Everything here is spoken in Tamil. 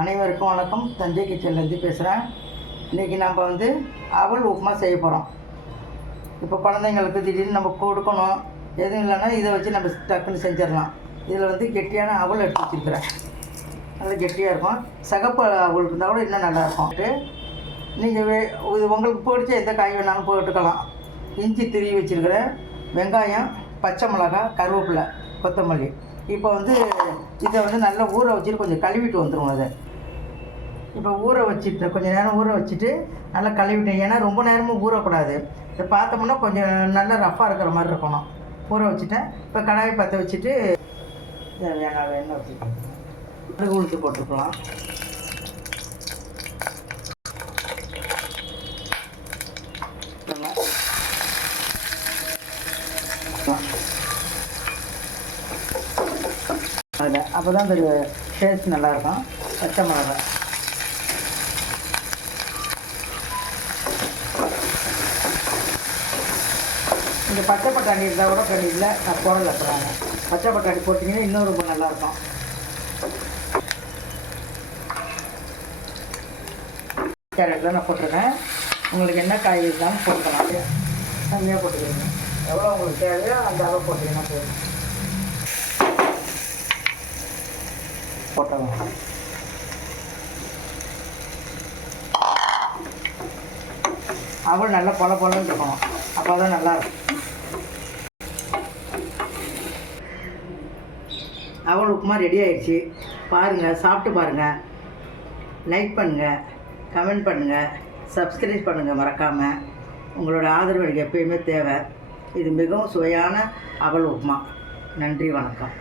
அனைவருக்கும் வணக்கம். தஞ்சை கிச்சன்லேருந்து பேசுகிறேன். இன்றைக்கி நம்ம வந்து அவல் உப்புமா செய்ய போகிறோம். இப்போ குழந்தைங்களுக்கு திடீர்னு நம்ம கொடுக்கணும். எதுவும் இல்லைன்னா இதை வச்சு நம்ம டக்குன்னு செஞ்சிடலாம். இதில் வந்து கெட்டியான அவல் எடுத்து வச்சுருக்கிறேன். நல்ல கெட்டியாக இருக்கும். சகப்பு அவல் இருந்தால் கூட இன்னும் நல்லாயிருக்கும். நீங்கள் வே இது உங்களுக்கு பிடிச்ச எந்த காய் வேணாலும் போட்டுக்கலாம். இஞ்சி திருவி வச்சுருக்கிறேன். வெங்காயம் பச்சை மிளகா கருவேப்பிலை கொத்தமல்லி. இப்போ வந்து இதை வந்து நல்லா ஊற வச்சுட்டு கொஞ்சம் கழுவிட்டு வந்துடும் அதை. இப்போ ஊற வச்சுட்டு கொஞ்சம் நேரம் ஊற வச்சுட்டு நல்லா கழுவிட்டேன். ஏன்னா ரொம்ப நேரமும் ஊறக்கூடாது. இதை பார்த்தோம்னா கொஞ்சம் நல்லா ரஃப்பாக இருக்கிற மாதிரி இருக்கணும். ஊற வச்சுட்டேன். இப்போ கடாயை பற்ற வச்சுட்டு தேவையான அளவு எண்ணெய் வச்சுக்கலாம் கடுகு உளுத்து போட்டுக்கலாம். அதில் அப்போ தான் அந்த டேஸ்ட் நல்லாயிருக்கும் பச்சை மிளகாய். நீங்கள் பச்சை பட்டாணி இருந்தால் கூட கறி இல்லை நான் போடலை அப்புறாங்க பச்சை பட்டாணி போட்டிங்கன்னா இன்னும் ரொம்ப நல்லாயிருக்கும். கேரட் தான் நான் போட்டிருக்கேன். உங்களுக்கு என்ன காய் இருந்தாலும் போட்டுக்கலாம். கம்மியாக போட்டுக்கிறீங்க. எவ்வளோ உங்களுக்கு தேவையோ அந்த அளவு போட்டிங்கன்னா போதும். போட்டலாம் அவள் நல்லா பொல பொலன்னு இருக்கணும். அப்போ தான் நல்லா அவள் உப்புமா ரெடி ஆயிடுச்சு. பாருங்கள் சாப்பிட்டு பாருங்கள் லைக் பண்ணுங்கள் கமெண்ட் பண்ணுங்கள் சப்ஸ்கிரைப் பண்ணுங்கள் மறக்காமல் உங்களோட ஆதரவு எனக்கு எப்பயுமே தேவை. இது மிகவும் சுவையான அவல் உப்புமா. நன்றி வணக்கம்.